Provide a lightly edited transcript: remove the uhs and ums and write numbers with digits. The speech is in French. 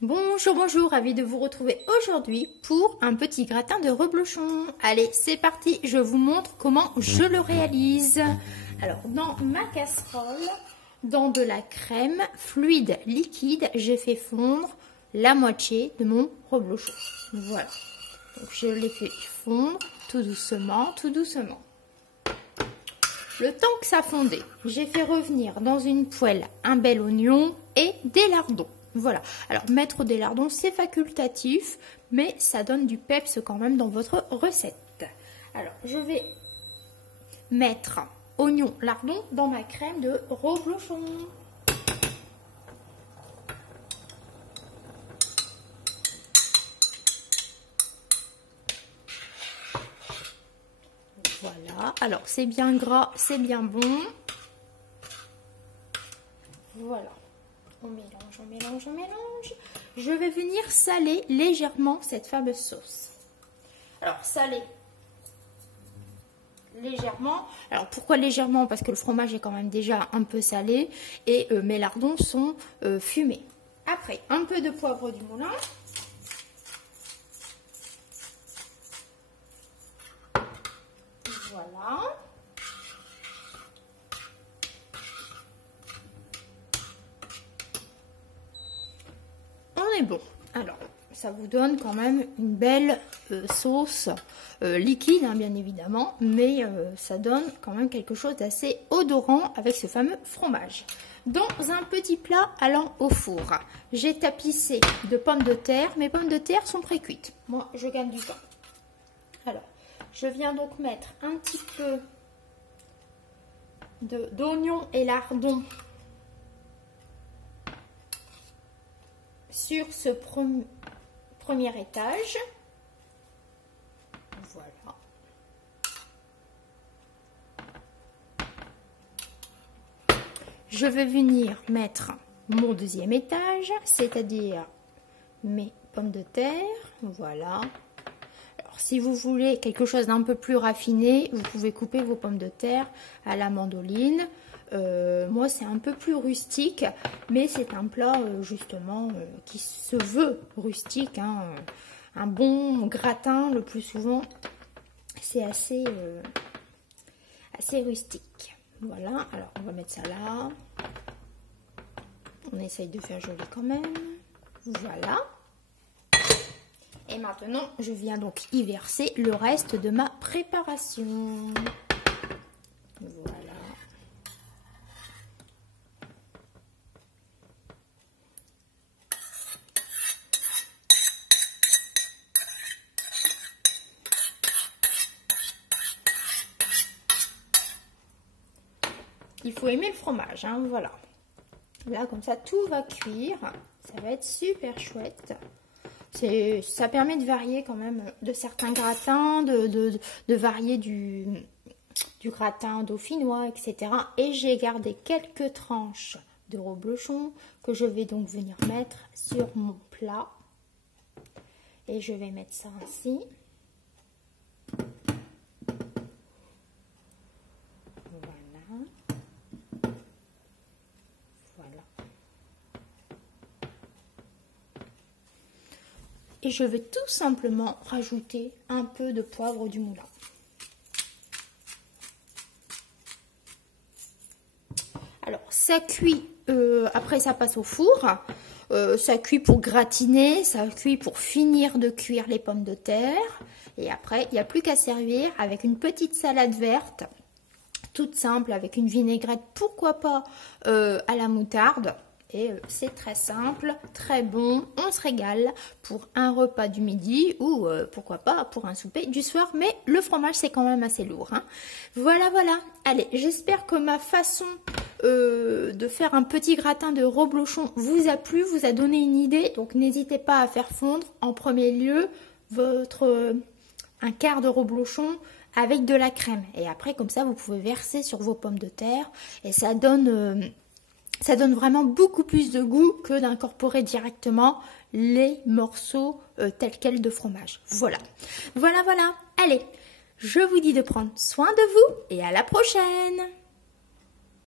Bonjour, bonjour, ravi de vous retrouver aujourd'hui pour un petit gratin de reblochon. Allez, c'est parti, je vous montre comment je le réalise. Alors, dans ma casserole, dans de la crème fluide liquide, j'ai fait fondre la moitié de mon reblochon. Voilà, donc je l'ai fait fondre tout doucement, tout doucement. Le temps que ça fondait, j'ai fait revenir dans une poêle un bel oignon et des lardons. Voilà, alors mettre des lardons c'est facultatif, mais ça donne du peps quand même dans votre recette. Alors je vais mettre oignon, lardons dans ma crème de reblochon. Voilà, alors c'est bien gras, c'est bien bon. Voilà. On mélange, on mélange, on mélange. Je vais venir saler légèrement cette fameuse sauce. Alors, saler légèrement. Alors, pourquoi légèrement? Parce que le fromage est quand même déjà un peu salé et mes lardons sont fumés. Après, un peu de poivre du moulin. Voilà. Bon, alors ça vous donne quand même une belle sauce liquide, hein, bien évidemment, mais ça donne quand même quelque chose d'assez odorant avec ce fameux fromage. Dans un petit plat allant au four, j'ai tapissé de pommes de terre. Mes pommes de terre sont pré-cuites. Moi, je gagne du temps. Alors, je viens donc mettre un petit peu d'oignon et lardons sur ce premier étage. Voilà. Je vais venir mettre mon deuxième étage, c'est-à-dire mes pommes de terre. Voilà. Alors, si vous voulez quelque chose d'un peu plus raffiné, vous pouvez couper vos pommes de terre à la mandoline. Moi c'est un peu plus rustique, mais c'est un plat justement qui se veut rustique, hein. Un bon gratin le plus souvent c'est assez rustique. Voilà, alors on va mettre ça là, on essaye de faire joli quand même. Voilà, et maintenant je viens donc y verser le reste de ma préparation. Voilà. Il faut aimer le fromage, hein, voilà. Là, comme ça, tout va cuire. Ça va être super chouette. Ça permet de varier quand même de certains gratins, de varier du gratin dauphinois, etc. Et j'ai gardé quelques tranches de reblochon que je vais donc venir mettre sur mon plat. Et je vais mettre ça ainsi. Et je vais tout simplement rajouter un peu de poivre du moulin. Alors ça cuit, après ça passe au four, ça cuit pour gratiner, ça cuit pour finir de cuire les pommes de terre. Et après il n'y a plus qu'à servir avec une petite salade verte, toute simple, avec une vinaigrette, pourquoi pas à la moutarde. Et c'est très simple, très bon, on se régale pour un repas du midi ou pourquoi pas pour un souper du soir. Mais le fromage c'est quand même assez lourd, hein. Voilà, voilà. Allez, j'espère que ma façon de faire un petit gratin de reblochon vous a plu, vous a donné une idée. Donc n'hésitez pas à faire fondre en premier lieu un quart de reblochon avec de la crème. Et après comme ça vous pouvez verser sur vos pommes de terre et ça donne vraiment beaucoup plus de goût que d'incorporer directement les morceaux tels quels de fromage. Voilà, voilà, voilà. Allez, je vous dis de prendre soin de vous et à la prochaine.